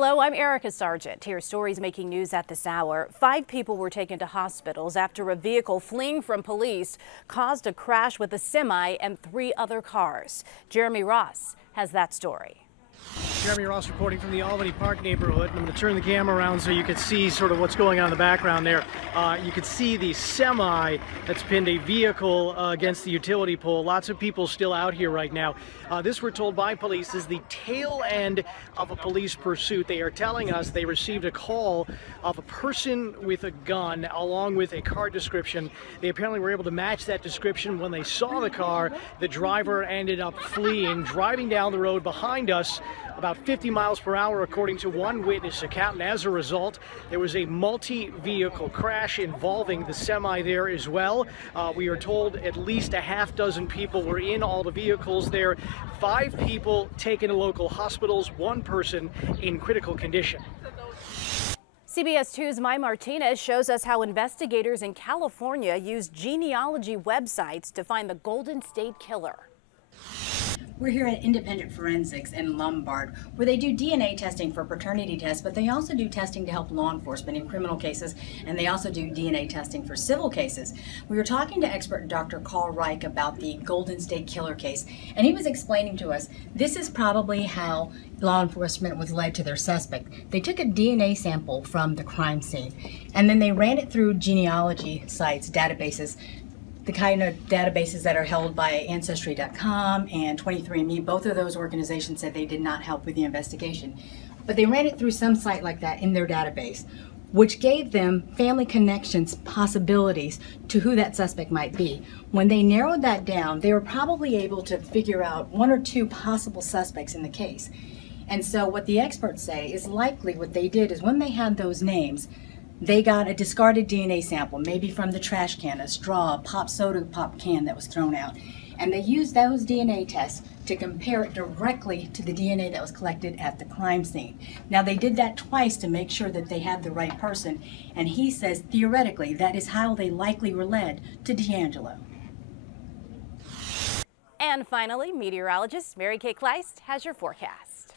Hello, I'm Erica Sargent. Here's stories making news at this hour. 5 people were taken to hospitals after a vehicle fleeing from police caused a crash with a semi and 3 other cars. Jeremy Ross has that story. Jeremy Ross reporting from the Albany Park neighborhood. I'm going to turn the camera around so you can see sort of what's going on in the background there. You can see the semi that's pinned a vehicle against the utility pole. Lots of people still out here right now. This, we're told by police, is the tail end of a police pursuit. They are telling us they received a call of a person with a gun along with a car description. They apparently were able to match that description. When they saw the car, the driver ended up fleeing, driving down the road behind us about 50 miles per hour, according to one witness account. And as a result, there was a multi-vehicle crash involving the semi there as well. We are told at least a half dozen people were in all the vehicles there. 5 people taken to local hospitals, 1 person in critical condition. CBS 2's My Martinez shows us how investigators in California use genealogy websites to find the Golden State Killer. We're here at Independent Forensics in Lombard, where they do DNA testing for paternity tests, but they also do testing to help law enforcement in criminal cases, and they also do DNA testing for civil cases. We were talking to expert Dr. Carl Reich about the Golden State Killer case, and he was explaining to us this is probably how law enforcement was led to their suspect. They took a DNA sample from the crime scene, and then they ran it through genealogy sites, databases, the kind of databases that are held by Ancestry.com and 23andMe. Both of those organizations said they did not help with the investigation. But they ran it through some site like that in their database, which gave them family connections possibilities to who that suspect might be. When they narrowed that down, they were probably able to figure out 1 or 2 possible suspects in the case. And so what the experts say is likely what they did is when they had those names, they got a discarded DNA sample, maybe from the trash can, a straw, a pop soda pop can that was thrown out. And they used those DNA tests to compare it directly to the DNA that was collected at the crime scene. Now, they did that twice to make sure that they had the right person. And he says, theoretically, that is how they likely were led to D'Angelo. And finally, meteorologist Mary Kay Kleist has your forecast.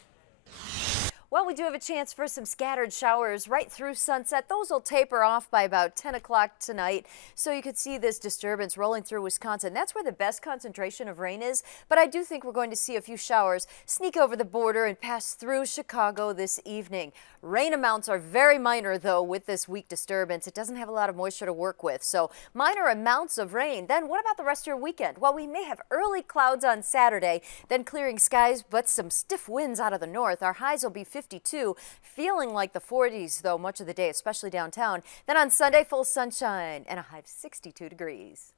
Well, we do have a chance for some scattered showers right through sunset. Those will taper off by about 10 o'clock tonight. So you could see this disturbance rolling through Wisconsin. That's where the best concentration of rain is. But I do think we're going to see a few showers sneak over the border and pass through Chicago this evening. Rain amounts are very minor, though, with this weak disturbance. It doesn't have a lot of moisture to work with. So minor amounts of rain. Then what about the rest of your weekend? Well, we may have early clouds on Saturday, then clearing skies, but some stiff winds out of the north. Our highs will be 52, feeling like the 40s, though, much of the day, especially downtown. Then on Sunday, full sunshine and a high of 62 degrees.